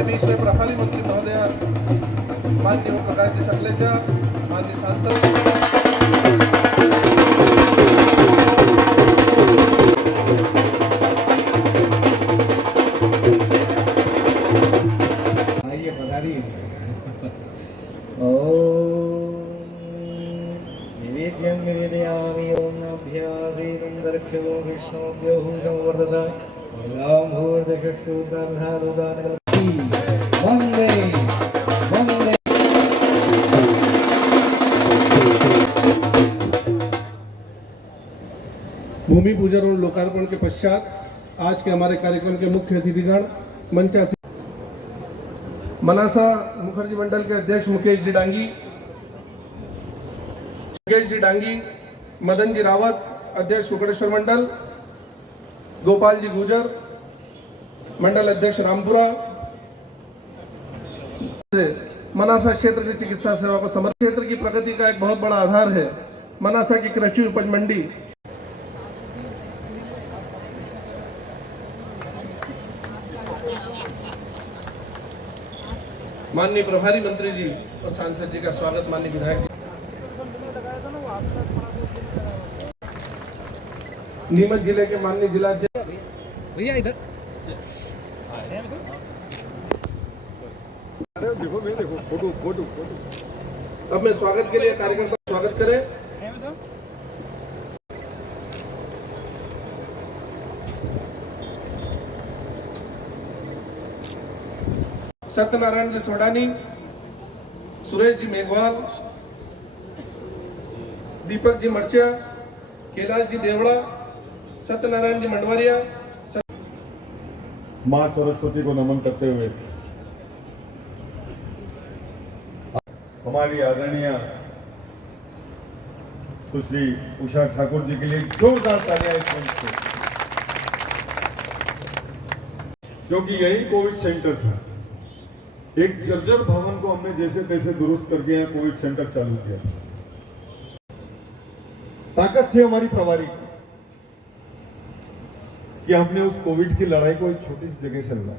हमारे बीच में प्रभारी मंत्री महोदय माननीय ओम प्रकाश जी सकलेचा, माननीय सांसद भूमि पूजन और लोकार्पण के पश्चात आज के हमारे कार्यक्रम के मुख्य अतिथिगण मंचासीन मनासा मुखर्जी मंडल के अध्यक्ष मुकेश जी डांगी, मदन जी रावत अध्यक्ष कुकड़ेश्वर मंडल, गोपाल जी गुजर मंडल अध्यक्ष रामपुरा, मनासा क्षेत्र की चिकित्सा सेवा को समर्पित क्षेत्र की प्रगति का एक बहुत बड़ा आधार है मनासा की कृषि उपज मंडी। माननीय प्रभारी मंत्री जी और सांसद जी का स्वागत माननीय विधायक नीमच जिले के माननीय जिलाध्यक्ष भैया इधर देखो मैं देखो फोटो फोटो फोटो। अब मैं स्वागत के लिए कार्यक्रम का स्वागत करें। सत्यनारायण जी सोडानी, सुरेश जी मेघवाल, दीपक जी मर्चिया, कैलाश जी देवड़ा, सत्यनारायण जी मंडवारिया। मां सरस्वती को नमन करते हुए हमारी आदरणीय सुश्री उषा ठाकुर जी के लिए जोरदार तालियां इस मंच से, क्योंकि यही कोविड सेंटर था। एक जर्जर भवन को हमने जैसे तैसे दुरुस्त करके यहाँ कोविड सेंटर चालू किया। ताकत थी हमारी प्रभारी कि हमने उस कोविड की लड़ाई को एक छोटी सी जगह से लड़ा,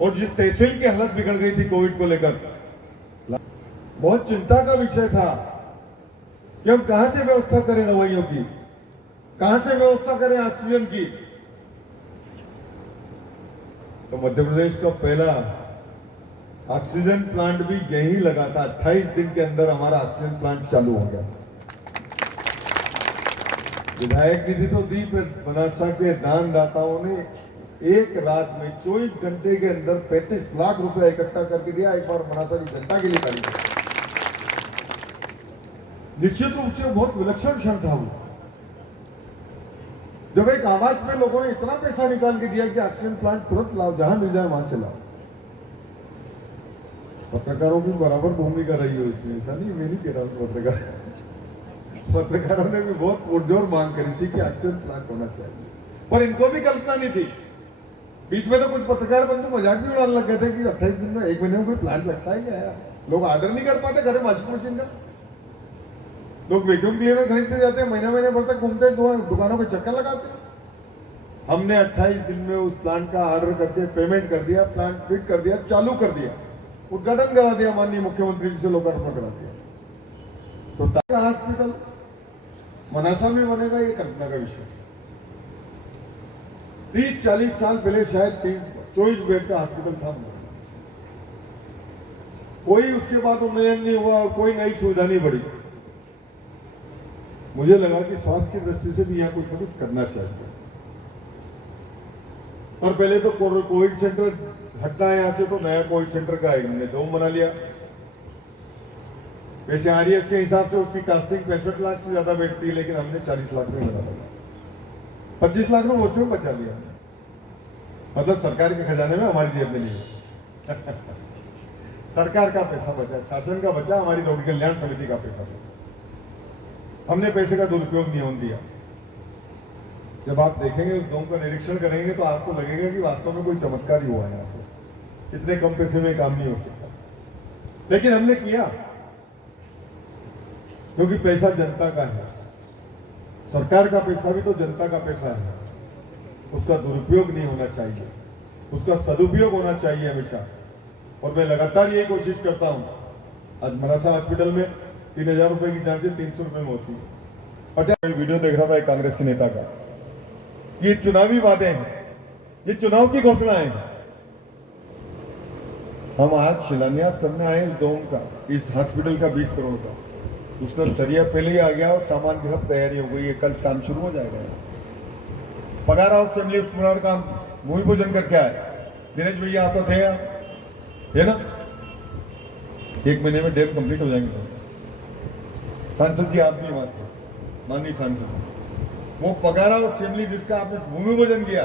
और जिस तहसील की हालत बिगड़ गई थी कोविड को लेकर, बहुत चिंता का विषय था कि हम कहां से व्यवस्था करें दवाइयों की, कहां से व्यवस्था करें ऑक्सीजन की। तो मध्य प्रदेश का पहला ऑक्सीजन प्लांट भी यही लगा था। 28 दिन के अंदर हमारा ऑक्सीजन प्लांट चालू हो गया। विधायक निधि तो दी, पर मनासा के दानदाताओं ने एक रात में 24 घंटे के अंदर 35 लाख रुपया इकट्ठा करके दिया। एक बार मनासा की जनता के लिए ताली बजाएं। निश्चित रूप से बहुत विलक्षण क्षण था वो, जब एक आवाज में लोगों ने इतना पैसा निकाल के दिया कि ऑक्सीजन प्लांट तुरंत लाओ, जहां मिल जाए वहां से लाओ। पत्रकारों की बराबर भूमिका रही हो इसमें, ऐसा नहीं, मैं नहीं कह रहा हूं। पत्रकारों ने भी बहुत पुरजोर मांग करी थी कि ऑक्सीजन प्लांट होना चाहिए, पर इनको भी कल्पना नहीं थी। बीच में तो कुछ पत्रकार बंधु मजाक भी उड़ाने लग गए थे कि 28 दिन में 1 महीने में कोई प्लांट लगता है क्या यार? लोग ऑर्डर नहीं कर पाते घर में वॉशिंग मशीन का, लोग वैक्यूम क्लीनर खरीदते जाते हैं, महीने महीने भर तक घूमते हैं, दुकानों के चक्कर लगाते हैं। हमने 28 दिन में उस प्लांट का ऑर्डर करके पेमेंट कर दिया, प्लांट फिट कर दिया, चालू कर दिया, उद्घाटन करा दिया, माननीय मुख्यमंत्री जी से लोकार्पण करा दिया। तो हॉस्पिटल मनासा में बनेगा, ये कल्पना का विषय। 30-40 साल पहले शायद 24 बेड का हॉस्पिटल था, कोई उसके बाद उन्नयन नहीं हुआ, कोई नई सुविधा नहीं बढ़ी। मुझे लगा कि स्वास्थ्य की दृष्टि से भी यहाँ कुछ करना चाहिए। और पहले तो कोविड सेंटर हटना है यहाँ से, तो नया कोविड सेंटर का हमने डोम बना लिया। वैसे आरएस के हिसाब से उसकी कास्टिंग 65 लाख से ज्यादा बैठती है, लेकिन हमने 40 लाख में बना लिया, 25 लाख में उसमें बचा लिया। मतलब सरकार के खजाने में, हमारी जेब में नहीं। सरकार का पैसा बचा, शासन का बचा, हमारी रोगी कल्याण समिति का पैसा बचा। हमने पैसे का दुरुपयोग नहीं होने दिया। जब आप देखेंगे उस डोम का निरीक्षण करेंगे तो आपको लगेगा कि वास्तव में कोई चमत्कार ही हुआ है यहाँ पे, इतने कम पैसे में काम नहीं हो सकता, लेकिन हमने किया क्योंकि पैसा जनता का है। सरकार का पैसा भी तो जनता का पैसा है, उसका दुरुपयोग नहीं होना चाहिए। उसका सदुपयोग होना चाहिए हमेशा। और मैं लगातार यही कोशिश करता हूँ। आज मरासा हॉस्पिटल में 3,000 रुपए की जांच 300 रुपए में होती है। अच्छा, मैं वीडियो देख रहा था एक कांग्रेस के नेता का, ये चुनावी वादे हैं, ये चुनाव की घोषणाएं हैं। हम आज शिलान्यास करने आए इस डोम का, इस हॉस्पिटल का 20 करोड़ का। उसका सरिया पहले ही आ गया और सामान की सब तैयारी हो गई है, कल काम शुरू हो जाएगा। पगार और फैमिली पुनर् काम भूमि पूजन करके आए। दिनेश भैया आप तो थे यहाँ, है ना? 1 महीने में डैम कंप्लीट हो जाएंगे। सांसद जी आप भी वहां थे, माननीय सांसद। वो पगारा और फैमिली जिसका आपने भूमि पूजन किया,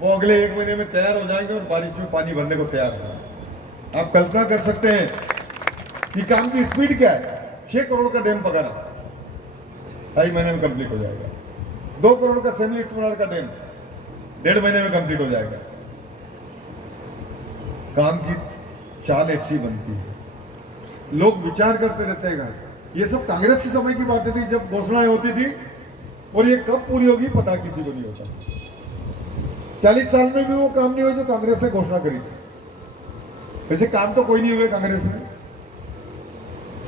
वो अगले 1 महीने में तैयार हो जाएंगे और बारिश में पानी भरने को तैयार होगा। आप कल्पना कर सकते हैं कि काम की स्पीड क्या है। 6 करोड़ का डैम पगारा 2.5 महीने में कंप्लीट हो जाएगा। 2 करोड़ का सेमी पुनर् का डैम 1.5 महीने में कंप्लीट हो जाएगा। काम की चाल ऐसी बनती है, लोग विचार करते रहते हैं। ये सब कांग्रेस के समय की बातें थी जब घोषणाएं होती थी, और ये कब पूरी होगी पता किसी को नहीं होता। 40 साल में भी वो काम नहीं हुए जो कांग्रेस ने घोषणा करी थी। वैसे काम तो कोई नहीं हुए कांग्रेस में।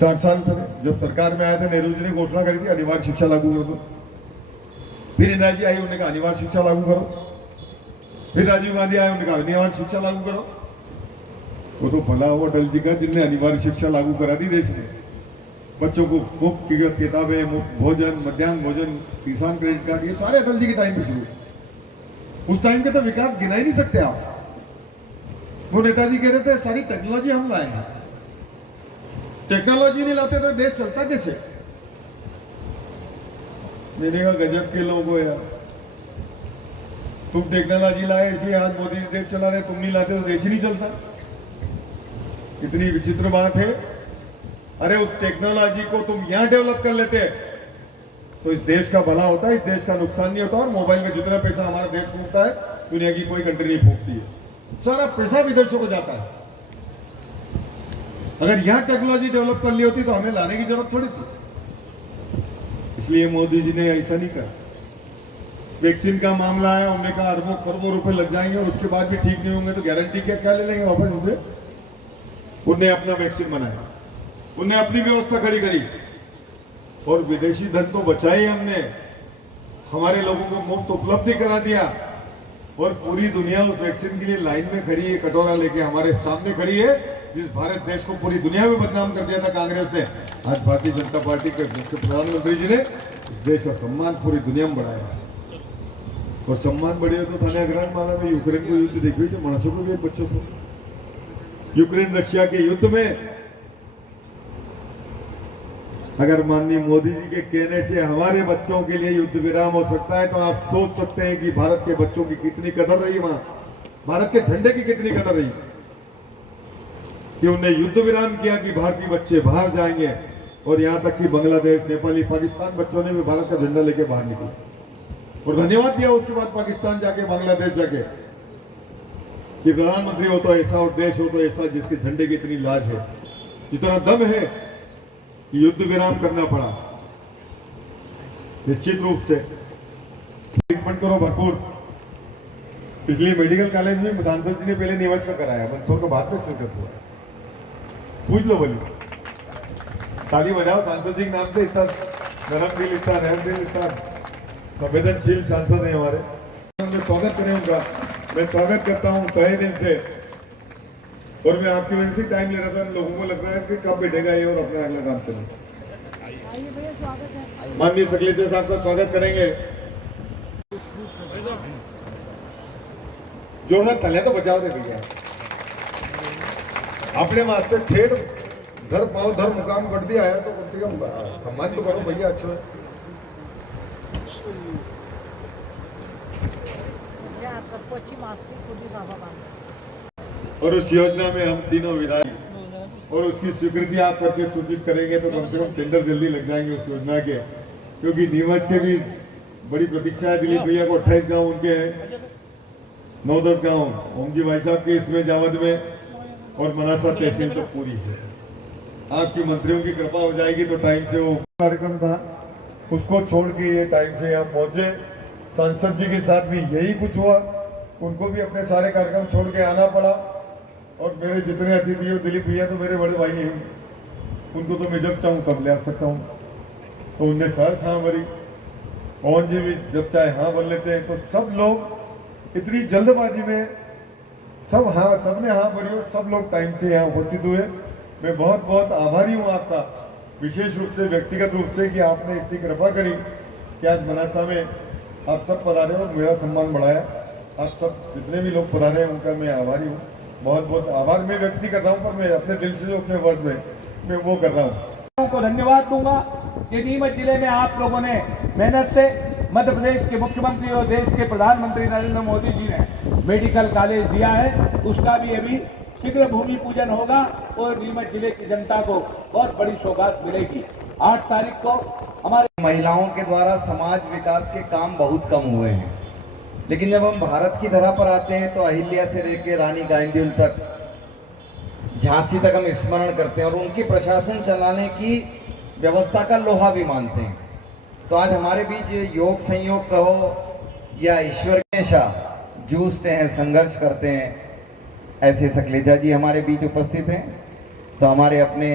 60 साल पहले जब सरकार में आए थे, नेहरू जी ने घोषणा करी थी अनिवार्य शिक्षा लागू कर दो। फिर इंदिरा जी आई, उन्होंने कहा अनिवार्य शिक्षा लागू करो। फिर राजीव गांधी आए, उन्होंने कहा अनिवार्य शिक्षा लागू करो। वो तो भला हुआ अटल जी का जिनने अनिवार्य शिक्षा लागू करा दी देश में। बच्चों को मुफ्त किताबें, मुफ्त भोजन, मध्याह्न भोजन, किसान क्रेडिट कार्ड, ये सारे अटल जी के टाइम पे शुरू। उस टाइम के तो विकास गिना ही नहीं सकते आप। वो नेताजी कह रहे थे सारी टेक्नोलॉजी हम लाए हैं। टेक्नोलॉजी नहीं लाते तो देश चलता कैसे? मैंने कहा गजब के लोग हो यार, तुम टेक्नोलॉजी लाए इसलिए आज मोदी जी देश चला रहे, तुम नहीं लाते तो देश ही नहीं चलता। कितनी विचित्र बात है। अरे उस टेक्नोलॉजी को तुम यहां डेवलप कर लेते तो इस देश का भला होता है, इस देश का नुकसान नहीं होता। और मोबाइल में जितना पैसा हमारा देश फूकता है, दुनिया की कोई कंट्री नहीं फूकती है। सारा पैसा विदेशों को जाता है। अगर यहां टेक्नोलॉजी डेवलप कर ली होती तो हमें लाने की जरूरत थोड़ी थी। इसलिए मोदी जी ने ऐसा नहीं कहा। वैक्सीन का मामला है, उन्होंने कहा अरबों खरबों रुपए लग जाएंगे और उसके बाद भी ठीक नहीं होंगे तो गारंटी क्या ले लेंगे वापस उनसे। उन्हें अपना वैक्सीन बनाया, उन्हें अपनी व्यवस्था खड़ी करी और विदेशी धन तो बचाई हमने। हमारे लोगों को मुफ्त उपलब्धि करा दिया और पूरी दुनिया उस वैक्सीन के लिए लाइन में खड़ी है, कटोरा लेके हमारे सामने खड़ी है। जिस भारत देश को पूरी दुनिया में बदनाम कर दिया था कांग्रेस ने, आज भारतीय जनता पार्टी के प्रधानमंत्री जी ने इस देश का सम्मान पूरी दुनिया में बढ़ाया। और सम्मान बढ़े तो थाने अग्रहण माला में यूक्रेन को युद्ध देखिए जो मनुष्यों को भी बच्चों को, यूक्रेन रशिया के युद्ध में अगर माननीय मोदी जी के कहने से हमारे बच्चों के लिए युद्ध विराम हो सकता है तो आप सोच सकते हैं कि भारत के बच्चों की कितनी कदर रही वहां, भारत के झंडे की कितनी कदर रही कि उन्हें युद्ध विराम किया कि भारतीय बच्चे बाहर जाएंगे। और यहां तक कि बांग्लादेश, नेपाली, पाकिस्तान बच्चों ने भी भारत का झंडा लेके बाहर निकले और धन्यवाद दिया उसके बाद पाकिस्तान जाके, बांग्लादेश जाके कि प्रधानमंत्री हो तो ऐसा और देश हो तो ऐसा जिसके झंडे की इतनी लाज है, इतना दम है कि युद्ध विराम करना पड़ा। निश्चित रूप से ट्रीटमेंट करो भरपूर। इसलिए मेडिकल कॉलेज में सांसद जी ने पहले नीमच का कराया, मंदसौर का बाद में शिरकत हुआ। पूछ लो बोली, ताली बजाओ सांसद जी के नाम से। इतना नरम दिल, इतना रहम दिल, इतना संवेदनशील सांसद है हमारे। मैं स्वागत करें उनका, मैं स्वागत करता हूँ तहे दिल से। और मैं आपकी वजह से टाइम ले रहा था, लोगों को लग रहा है कि कब बैठेगा ये और अपना अगला काम करें। माननीय सकलेचा साहब का स्वागत करेंगे। जोरदार तालियां तो बजाओ दे भैया। अपने वास्ते ठेठ धर पाओ धर मुकाम बढ़ दिया है तो कम से कम सम्मान तो करो भैया। अच्छा और उस योजना में हम तीनों विधायक और उसकी स्वीकृति आप करके सूचित करेंगे तो कम से कम टेंडर जल्दी लग जाएंगे उस योजना के। क्योंकि नीमच के भी बड़ी प्रतीक्षा है। दिलीप भैया को 28 गांव उनके हैं, 9-10 गांव ओम जी भाई साहब के इसमें जावद में, और मनासा तहसील तो पूरी है। आपकी मंत्रियों की कृपा हो जाएगी तो टाइम से वो कार्यक्रम था उसको छोड़ के ये टाइम से यहाँ पहुंचे। सांसद जी के साथ भी यही कुछ हुआ उनको भी अपने सारे कार्यक्रम छोड़ के आना पड़ा। और मेरे जितने अतिथि हो, दिलीप भैया तो मेरे बड़े भाई हैं, उनको तो मैं जब चाहूँ तब ले आ सकता हूँ, तो उनने सर हाँ भरी। पवन जी भी जब चाहे हाँ बोल लेते हैं। तो सब लोग इतनी जल्दबाजी में सबने हाँ भरी और सब लोग टाइम से यहाँ उपस्थित हुए। मैं बहुत बहुत आभारी हूँ आपका, विशेष रूप से व्यक्तिगत रूप से, कि आपने इतनी कृपा करी कि आज मनासा में आप सब पधारे और मेरा सम्मान बढ़ाया। आप सब जितने भी लोग पधारे हैं उनका मैं आभारी हूँ। बहुत बहुत आभार मैं व्यक्त नहीं कर रहा हूँ, पर मैं अपने दिल से जो अपने वर्ड में मैं वो कर रहा हूँ। को धन्यवाद दूंगा कि नीमच जिले में आप लोगों ने मेहनत से मध्य प्रदेश के मुख्यमंत्री और देश के प्रधानमंत्री नरेंद्र मोदी जी ने मेडिकल कॉलेज दिया है, उसका भी अभी शीघ्र भूमि पूजन होगा और नीमच जिले की जनता को बहुत बड़ी सौगात मिलेगी। 8 तारीख को हमारे महिलाओं के द्वारा समाज विकास के काम बहुत कम हुए हैं, लेकिन जब हम भारत की धरा पर आते हैं तो अहिल्या से लेकर रानी गांधी तक, झांसी तक हम स्मरण करते हैं और उनकी प्रशासन चलाने की व्यवस्था का लोहा भी मानते हैं। तो आज हमारे बीच योग संयोग कहो या ईश्वर के हमेशा जूझते हैं, संघर्ष करते हैं, ऐसे सकलेजा जी हमारे बीच उपस्थित हैं। तो हमारे अपने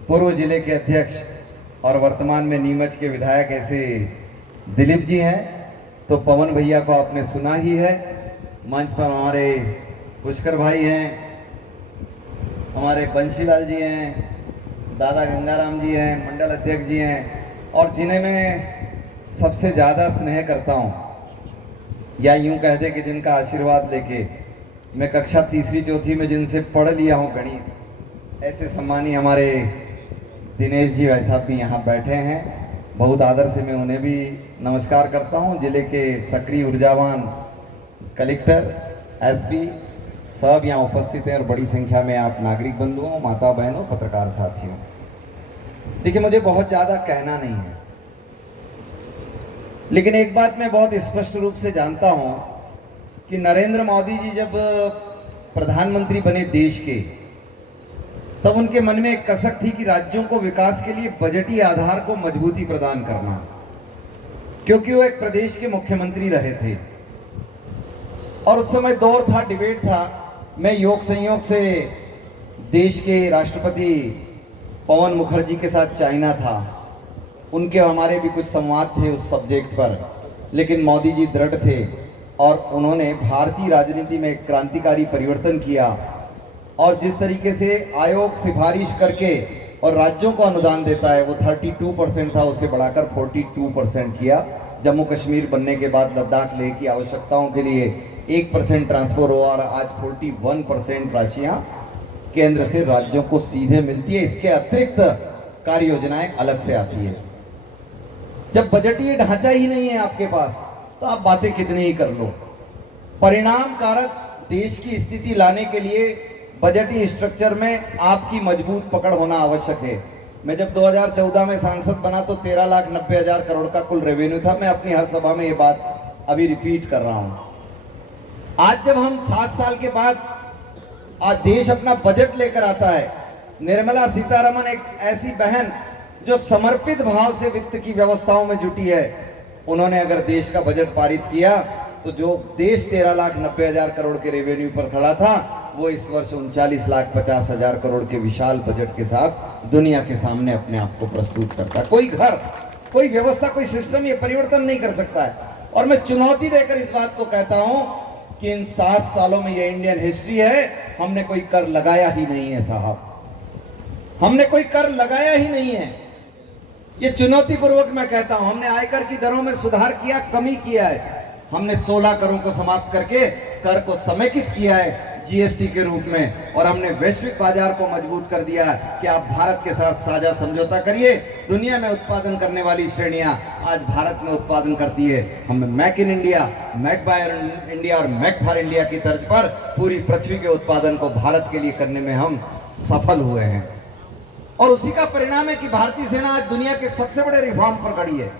पूर्व जिले के अध्यक्ष और वर्तमान में नीमच के विधायक ऐसे दिलीप जी हैं। तो पवन भैया को आपने सुना ही है। मंच पर हमारे पुष्कर भाई हैं, हमारे बंशीलाल जी हैं, दादा गंगाराम जी हैं, मंडल अध्यक्ष जी हैं, और जिन्हें मैं सबसे ज़्यादा स्नेह करता हूँ, या यूं कह दे कि जिनका आशीर्वाद लेके मैं कक्षा तीसरी चौथी में जिनसे पढ़ लिया हूँ गणित, ऐसे सम्मानी हमारे दिनेश जी भाई साहब भी यहाँ बैठे हैं। बहुत आदर से मैं उन्हें भी नमस्कार करता हूँ। जिले के सक्रिय ऊर्जावान कलेक्टर, एसपी सब यहाँ उपस्थित हैं और बड़ी संख्या में आप नागरिक बंधुओं, माता बहनों, पत्रकार साथियों। देखिए, मुझे बहुत ज़्यादा कहना नहीं है, लेकिन एक बात मैं बहुत स्पष्ट रूप से जानता हूँ कि नरेंद्र मोदी जी जब प्रधानमंत्री बने देश के, तब उनके मन में एक कसक थी कि राज्यों को विकास के लिए बजटीय आधार को मजबूती प्रदान करना, क्योंकि वो एक प्रदेश के मुख्यमंत्री रहे थे और उस समय दौर था, डिबेट था। मैं योग संयोग से देश के राष्ट्रपति पवन मुखर्जी के साथ चाइना था, उनके हमारे भी कुछ संवाद थे उस सब्जेक्ट पर, लेकिन मोदी जी दृढ़ थे और उन्होंने भारतीय राजनीति में एक क्रांतिकारी परिवर्तन किया। और जिस तरीके से आयोग सिफारिश करके और राज्यों को अनुदान देता है, वो 32% था, उसे बढ़ाकर 42% किया। जम्मू कश्मीर बनने के बाद लद्दाख लेह की आवश्यकताओं के लिए 1% ट्रांसफर हुआ और आज 41% राशियां केंद्र से राज्यों को सीधे मिलती है। इसके अतिरिक्त कार्य योजनाएं अलग से आती है। जब बजटीय ढांचा ही नहीं है आपके पास, तो आप बातें कितनी ही कर लो। परिणाम कारक देश की स्थिति लाने के लिए बजटीय स्ट्रक्चर में आपकी मजबूत पकड़ होना आवश्यक है। मैं जब 2014 में सांसद बना तो 13,90,000 करोड़ का कुल रेवेन्यू था। मैं अपनी हर सभा में ये बात अभी रिपीट कर रहा हूं। आज जब हम 7 साल के बाद आज देश अपना बजट लेकर आता है, निर्मला सीतारमण एक ऐसी बहन जो समर्पित भाव से वित्त की व्यवस्थाओं में जुटी है, उन्होंने अगर देश का बजट पारित किया तो जो देश 13,90,000 करोड़ के रेवेन्यू पर खड़ा था, वो इस वर्ष 39,50,000 करोड़ के विशाल बजट के साथ दुनिया के सामने अपने आप को प्रस्तुत करता है। कोई घर, कोई व्यवस्था, कोई सिस्टम ये परिवर्तन नहीं कर सकता है। और मैं चुनौती देकर इस बात को कहता हूं कि इन 7 सालों में ये इंडियन हिस्ट्री है, हमने कोई कर लगाया ही नहीं है साहब, हमने कोई कर लगाया ही नहीं है। ये चुनौती पूर्वक मैं कहता हूं। हमने आयकर की दरों में सुधार किया, कमी किया है। हमने 16 करों को समाप्त करके कर को समेकित किया है जीएसटी के रूप में, और हमने वैश्विक बाजार को मजबूत कर दिया है कि आप भारत के साथ साझा समझौता करिए। दुनिया में उत्पादन करने वाली श्रेणियां आज भारत में उत्पादन करती है। हमने make in India, make by India और मैक फॉर इंडिया की तर्ज पर पूरी पृथ्वी के उत्पादन को भारत के लिए करने में हम सफल हुए हैं। और उसी का परिणाम है कि भारतीय सेना आज दुनिया के सबसे बड़े रिफॉर्म पर खड़ी है।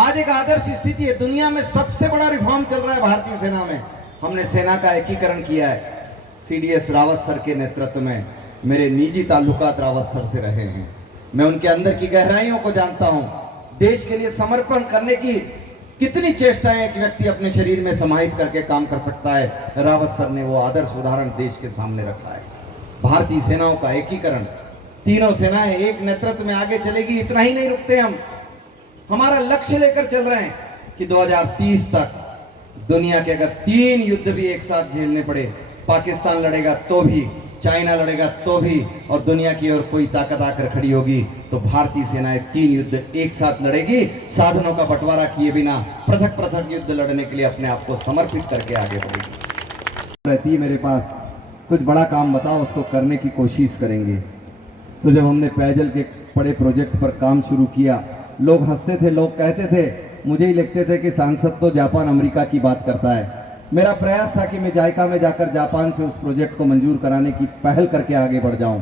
आज एक आदर्श स्थिति है, दुनिया में सबसे बड़ा रिफॉर्म चल रहा है भारतीय सेना में। हमने सेना का एकीकरण किया है। सीडीएस रावत सर के नेतृत्व में मेरे निजी ताल्लुकात रावत सर से रहे हैं। मैं उनके अंदर की गहराइयों को जानता हूं। देश के लिए समर्पण करने की कितनी चेष्टाएं एक व्यक्ति अपने शरीर में समाहित करके काम कर सकता है, रावत सर ने वो आदर्श उदाहरण देश के सामने रखा है। भारतीय सेनाओं का एकीकरण, तीनों सेनाएं एक नेतृत्व में आगे चलेगी, इतना ही नहीं रुकते हम, हमारा लक्ष्य लेकर चल रहे हैं कि 2030 तक दुनिया के अगर 3 युद्ध भी एक साथ झेलने पड़े, पाकिस्तान लड़ेगा तो भी, चाइना लड़ेगा तो भी, और दुनिया की ओर कोई ताकत आकर खड़ी होगी तो भारतीय सेनाएं 3 युद्ध एक साथ लड़ेगी, साधनों का बंटवारा किए बिना पृथक पृथक युद्ध लड़ने के लिए अपने आप को समर्पित करके आगे बढ़ेगी। रहती है मेरे पास, कुछ बड़ा काम बताओ, उसको करने की कोशिश करेंगे। तो जब हमने पेयजल के बड़े प्रोजेक्ट पर काम शुरू किया, लोग हंसते थे, लोग कहते थे, मुझे ही लिखते थे कि सांसद तो जापान अमेरिका की बात करता है। मेरा प्रयास था कि मैं जायका में जाकर जापान से उस प्रोजेक्ट को मंजूर कराने की पहल करके आगे बढ़ जाऊं,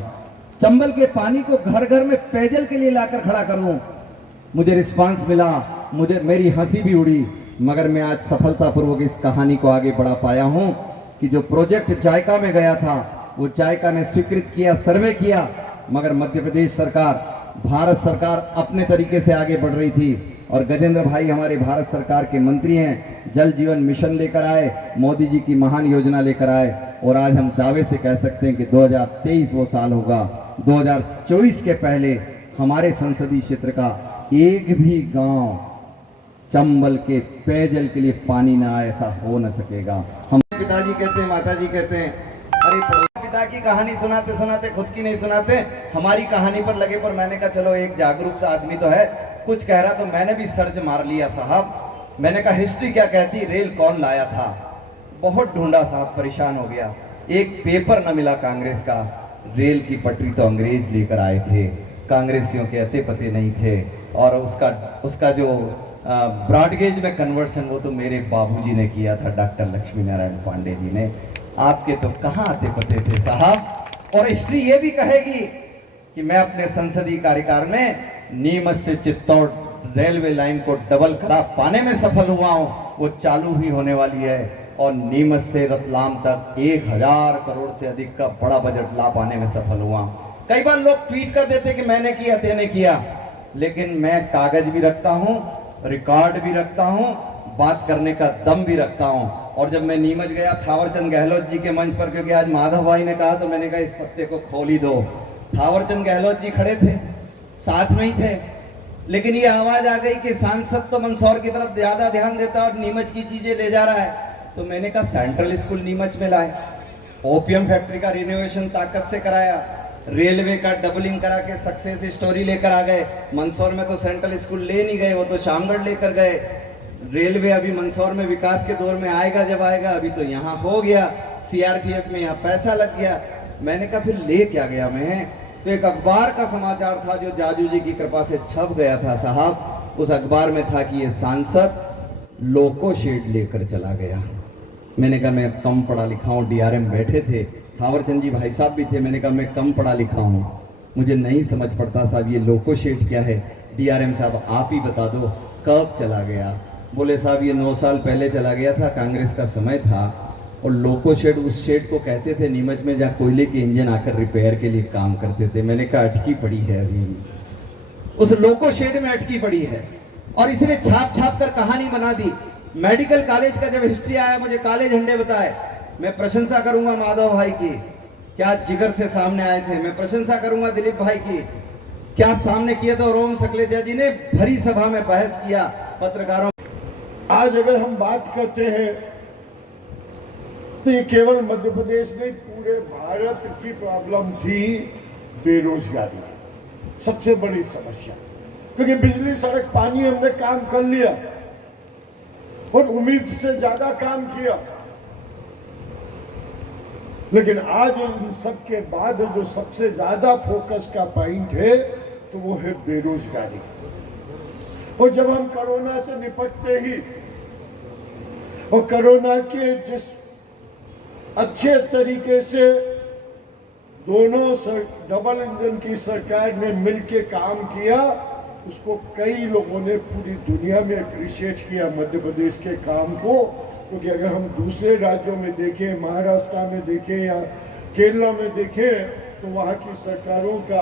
चंबल के पानी को घर घर में पेयजल के लिए लाकर खड़ा कर दूं। मुझे रिस्पांस मिला, मेरी हंसी भी उड़ी, मगर मैं आज सफलतापूर्वक इस कहानी को आगे बढ़ा पाया हूं कि जो प्रोजेक्ट जायका में गया था वो जायका ने स्वीकृत किया, सर्वे किया, मगर मध्य प्रदेश सरकार, भारत सरकार अपने तरीके से आगे बढ़ रही थी। और गजेंद्र भाई हमारे भारत सरकार के मंत्री हैं, जल जीवन मिशन लेकर आए, मोदी जी की महान योजना लेकर आए, और आज हम दावे से कह सकते हैं कि 2023 वो साल होगा, 2024 के पहले हमारे संसदीय क्षेत्र का एक भी गांव चंबल के पेयजल के लिए पानी ना आए, ऐसा हो न सकेगा। हम पिताजी कहते हैं, माताजी कहते हैं, अरे पिता की कहानी सुनाते सुनाते खुद की नहीं सुनाते, हमारी कहानी पर लगे। पर मैंने कहा चलो एक जागरूक आदमी तो है, कुछ कह रहा, तो मैंने भी सर्च मार लिया साहब। मैंने कहा हिस्ट्री क्या कहती, रेल कौन लाया था। बहुत ढूंढा साहब, परेशान हो गया, एक पेपर न मिला कांग्रेस का। रेल की पटरी तो अंग्रेज लेकर आए थे, कांग्रेसियों के अते पते नहीं थे। और उसका जो ब्रॉडगेज में कन्वर्शन वो तो मेरे बाबूजी ने किया था, डॉक्टर लक्ष्मी नारायण पांडे जी ने। आपके तो कहां आते पते थे साहब। और हिस्ट्री ये भी कहेगी कि मैं अपने संसदीय कार्यकाल में नीमच से चित्तौड़ रेलवे लाइन को डबल करा पाने में सफल हुआ हूं, वो चालू ही होने वाली है। और नीमच से रतलाम तक 1000 करोड़ से अधिक का बड़ा बजट ला पाने में सफल हुआ। कई बार लोग ट्वीट कर देते कि मैंने किया, तेने किया, लेकिन मैं कागज भी रखता हूं, रिकॉर्ड भी रखता हूं, बात करने का दम भी रखता हूं। और जब मैं नीमच गया थावरचंद गहलोत जी के मंच पर, क्योंकि आज माधव भाई ने कहा, तो मैंने कहा इस पत्ते को खोल ही दो। थावरचंद गहलोत जी खड़े थे, साथ में ही थे, लेकिन ये आवाज आ गई कि सांसद तो मंदसौर की तरफ ज्यादा ध्यान देता और नीमच की चीजें ले जा रहा है। तो मैंने कहा सेंट्रल स्कूल नीमच में लाए, ओपीएम फैक्ट्री का रिनोवेशन ताकत से कराया, रेलवे का डबलिंग करा के सक्सेस स्टोरी लेकर आ गए। मंदसौर में तो सेंट्रल स्कूल ले नहीं गए, वो तो शामगढ़ लेकर गए। रेलवे अभी मंदसौर में विकास के दौर में आएगा, जब आएगा, अभी तो यहाँ हो गया, सीआरपीएफ में यहाँ पैसा लग गया। मैंने कहा फिर ले क्या गया मैं। तो एक अखबार का समाचार था जो जाजू जी की कृपा से छप गया था साहब। उस अखबार में था कि ये सांसद लोको शेड लेकर चला गया। मैंने कहा मैं कम पढ़ा लिखा हूँ, डीआरएम बैठे थे, थावरचंद जी भाई साहब भी थे। मैंने कहा मैं कम पढ़ा लिखा हूँ, मुझे नहीं समझ पड़ता साहब ये लोको शेड क्या है। डीआरएम साहब आप ही बता दो कब चला गया। बोले साहब ये 9 साल पहले चला गया था, कांग्रेस का समय था। और लोको शेड उस शेड को कहते थे नीमच में जहाँ कोयले के इंजन आकर रिपेयर के लिए काम करते थे। मैंने कहा अटकी पड़ी है, अभी उस लोको शेड में अटकी पड़ी है। और इसने छाप छाप कर कहानी बना दी। मेडिकल कॉलेज का जब हिस्ट्री आया, मुझे काले झंडे बताए। मैं प्रशंसा करूंगा माधव भाई की, क्या जिगर से सामने आए थे। मैं प्रशंसा करूंगा दिलीप भाई की, क्या सामने किया। तो रोम सकलेचा जी ने भरी सभा में बहस किया पत्रकारों। आज अगर हम बात करते हैं तो ये केवल मध्य प्रदेश नहीं, पूरे भारत की प्रॉब्लम थी बेरोजगारी, सबसे बड़ी समस्या। क्योंकि बिजली, सड़क, पानी हमने काम कर लिया और उम्मीद से ज्यादा काम किया, लेकिन आज इन सब के बाद जो सबसे ज्यादा फोकस का पॉइंट है तो वो है बेरोजगारी। और जब हम कोरोना से निपटते ही और कोरोना के जिस अच्छे तरीके से दोनों डबल इंजन की सरकार ने मिलकर काम किया, उसको कई लोगों ने पूरी दुनिया में अप्रिशिएट किया मध्य प्रदेश के काम को। क्योंकि अगर हम दूसरे राज्यों में देखें, महाराष्ट्र में देखें या केरला में देखें, तो वहाँ की सरकारों का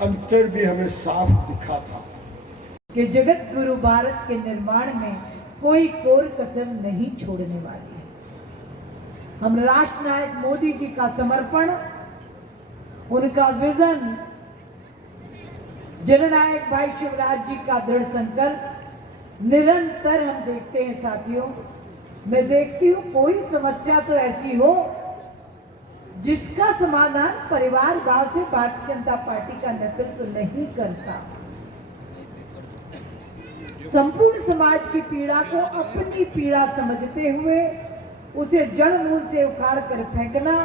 अंतर भी हमें साफ दिखा था कि जगत गुरु भारत के निर्माण में कोई कोर कसर नहीं छोड़ने वाली है। हम राष्ट्र नायक मोदी जी का समर्पण, उनका विजन, जननायक भाई शिवराज जी का दृढ़ संकल्प निरंतर हम देखते हैं साथियों। मैं देखती हूं कोई समस्या तो ऐसी हो जिसका समाधान परिवार भाव से भारतीय जनता पार्टी का नेतृत्व नहीं करता। संपूर्ण समाज की पीड़ा को अपनी पीड़ा समझते हुए उसे जड़ मूल से उखाड़ कर फेंकना,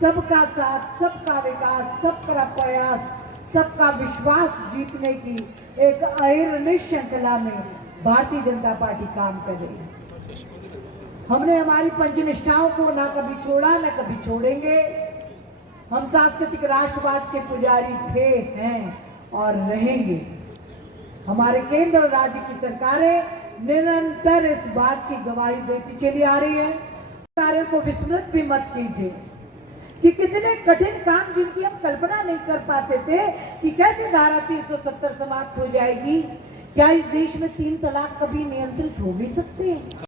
सबका साथ, सबका विकास, सबका प्रयास, सबका विश्वास जीतने की एक अहिर्निश श्रृंखला में भारतीय जनता पार्टी काम कर रही है। हमने हमारी पंचनिष्ठाओं को ना कभी छोड़ा, ना कभी छोड़ेंगे। हम सांस्कृतिक राष्ट्रवाद के पुजारी थे, हैं और रहेंगे। हमारे केंद्र और राज्य की सरकारें निरंतर इस बात की गवाही देती चली आ रही है। कार्यों को विस्मृत भी मत कीजिए कि कितने कठिन काम जिनकी हम कल्पना नहीं कर पाते थे कि कैसे धारा 370 समाप्त हो जाएगी। क्या इस देश में 3 तलाक कभी नियंत्रित हो भी सकते हैं?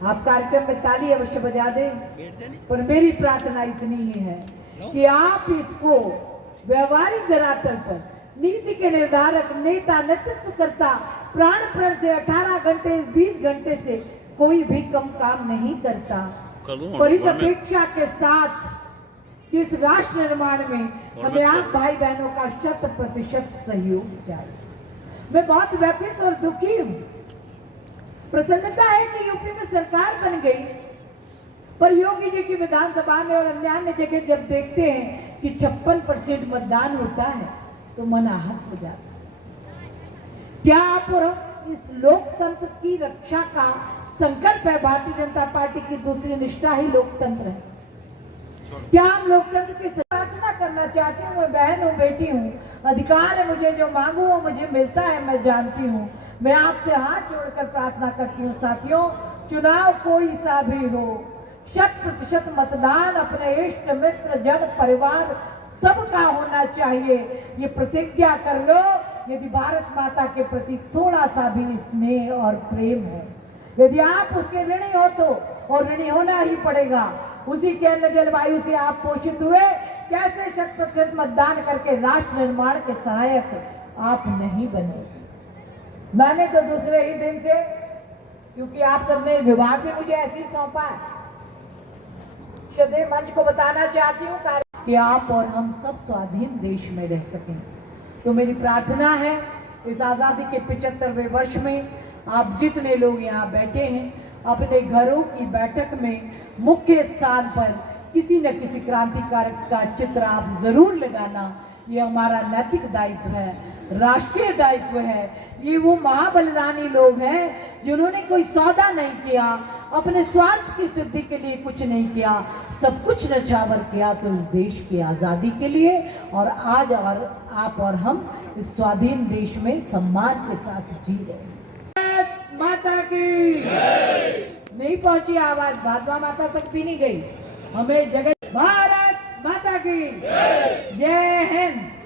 आप कार्यक्रम में ताली अवश्य बजा दें, पर मेरी प्रार्थना इतनी ही है कि आप इसको व्यवहारिक धरातल पर नीति के निर्धारक, नेता, नेतृत्वकर्ता प्राण से 18 घंटे, 20 घंटे से कोई भी कम काम नहीं करता। और इस अपेक्षा के साथ इस राष्ट्र निर्माण में हमें आप भाई बहनों का 100% सहयोग चाहिए। मैं बहुत व्यथित और दुखी हूं। प्रसन्नता है कि यूपी में सरकार बन गई, पर योगी जी की विधानसभा में और अन्य जगह जब देखते हैं कि 56% मतदान होता है तो मन आहत हो जाता है। क्या आप और हम इस लोकतंत्र की रक्षा का संकल्प है? भारतीय जनता पार्टी की दूसरी निष्ठा ही लोकतंत्र है। क्या हम लोकतंत्र की प्रार्थना करना चाहते हैं? मैं बहन हूँ, बेटी हूँ, अधिकार है मुझे, जो मांगू वो मुझे मिलता है, मैं जानती हूँ। मैं आपसे हाथ जोड़कर प्रार्थना करती हूँ साथियों, चुनाव कोई सा भी हो, 100% मतदान अपने इष्ट मित्र जन परिवार सबका होना चाहिए। ये प्रतिज्ञा कर लो। यदि भारत माता के प्रति थोड़ा सा भी स्नेह और प्रेम है, यदि आप उसके ऋणी हो तो, और ऋणी होना ही पड़ेगा, उसी के अन्न जलवायु से आप पोषित हुए, कैसे 100% मतदान करके राष्ट्र निर्माण के सहायक आप नहीं बने? मैंने तो दूसरे ही दिन से, क्योंकि आप सबने विभाग भी मुझे ऐसे ही सौंपा है, श्रद्धेय मंच को बताना चाहती हूँ कि आप और हम सब स्वाधीन देश में रह सकें। तो मेरी प्रार्थना है इस आजादी के 75वें वर्ष में आप जितने लोग यहाँ बैठे हैं, अपने घरों की बैठक में मुख्य स्थान पर किसी न किसी क्रांतिकारक का चित्र आप जरूर लगाना। ये हमारा नैतिक दायित्व है, राष्ट्रीय दायित्व है। ये वो महाबलिदानी लोग हैं जिन्होंने कोई सौदा नहीं किया, अपने स्वार्थ की सिद्धि के लिए कुछ नहीं किया, सब कुछ नछावर किया तो इस देश की आजादी के लिए। और आज और आप और हम इस स्वाधीन देश में सम्मान के साथ जी रहे हैं। माता की नहीं पहुंची आवाज, भादवा माता तक भी नहीं गई। हमें जगत भारत माता की जय हिंद।